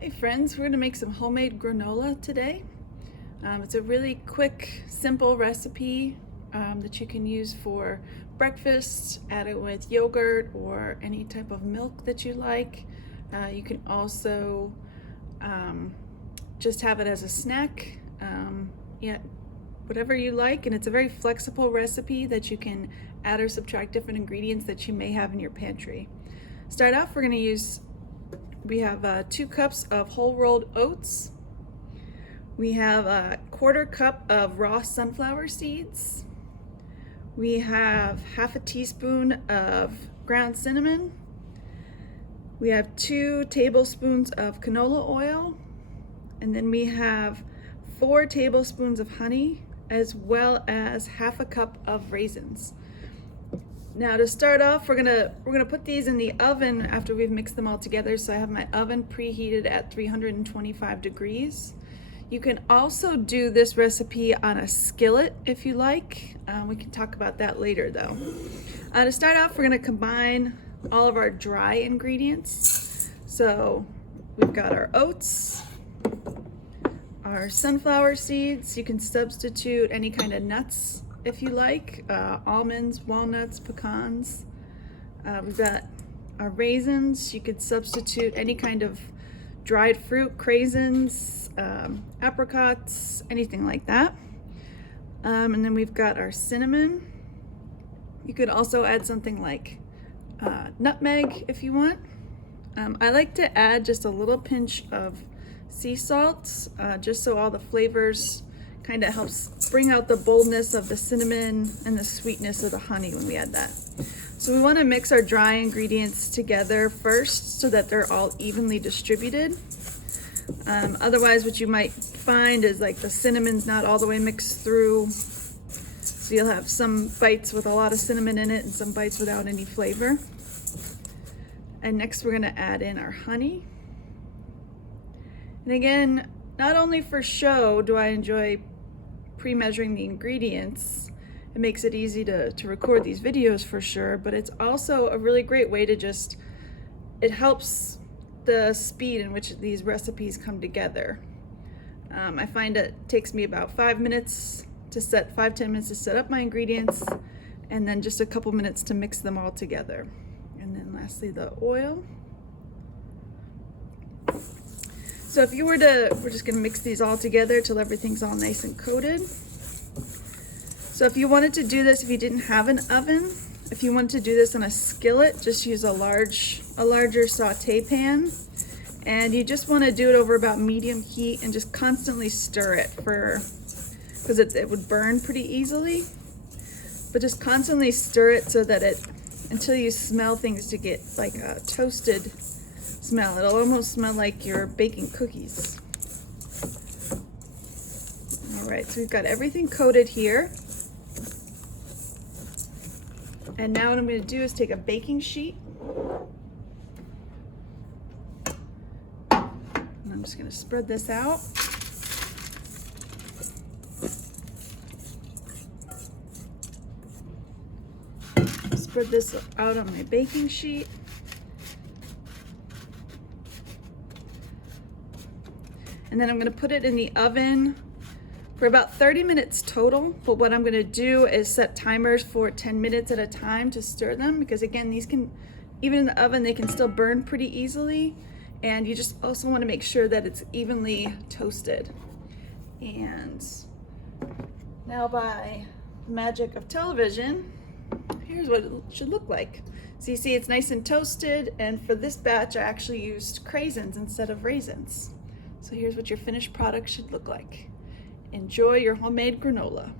Hey friends, we're going to make some homemade granola today. It's a really quick, simple recipe that you can use for breakfast. Add it with yogurt or any type of milk that you like. You can also just have it as a snack. Yeah, whatever you like, and it's a very flexible recipe that you can add or subtract different ingredients that you may have in your pantry. Start off, we have 2 cups of whole rolled oats. We have a 1/4 cup of raw sunflower seeds. We have 1/2 teaspoon of ground cinnamon. We have 2 tablespoons of canola oil. And then we have 4 tablespoons of honey, as well as 1/2 cup of raisins. Now to start off, we're gonna put these in the oven after we've mixed them all together. So I have my oven preheated at 325 degrees. You can also do this recipe on a skillet if you like. We can talk about that later though. To start off, we're gonna combine all of our dry ingredients. So we've got our oats, our sunflower seeds. You can substitute any kind of nuts if you like, almonds, walnuts, pecans. We've got our raisins. You could substitute any kind of dried fruit, craisins, apricots, anything like that. And then we've got our cinnamon. You could also add something like nutmeg if you want. I like to add just a little pinch of sea salt, just so all the flavors kind of helps bring out the boldness of the cinnamon and the sweetness of the honey when we add that. So we want to mix our dry ingredients together first so that they're all evenly distributed. Otherwise, what you might find is like the cinnamon's not all the way mixed through. So you'll have some bites with a lot of cinnamon in it and some bites without any flavor. And next we're going to add in our honey. And again, not only for show do I enjoy pre-measuring the ingredients. It makes it easy to record these videos for sure, but it's also a really great way to it helps the speed in which these recipes come together. I find it takes me about 5 minutes to 5-10 minutes to set up my ingredients, and then just a couple minutes to mix them all together. And then lastly, the oil. So if you we're just gonna mix these all together till everything's all nice and coated. So if you wanted to do this, if you didn't have an oven, if you wanted to do this in a skillet, just use a larger saute pan. And you just wanna do it over about medium heat and just constantly stir it because it would burn pretty easily. But just constantly stir it so that until you smell things to get like a toasted smell. It'll almost smell like you're baking cookies. All right, so we've got everything coated here. And now what I'm going to do is take a baking sheet. And I'm just going to spread this out. Spread this out on my baking sheet. And then I'm going to put it in the oven for about 30 minutes total. But what I'm going to do is set timers for 10 minutes at a time to stir them, because again, these can, even in the oven, they can still burn pretty easily. And you just also want to make sure that it's evenly toasted. And now, by the magic of television, here's what it should look like. So you see it's nice and toasted, and for this batch I actually used craisins instead of raisins. So here's what your finished product should look like. Enjoy your homemade granola.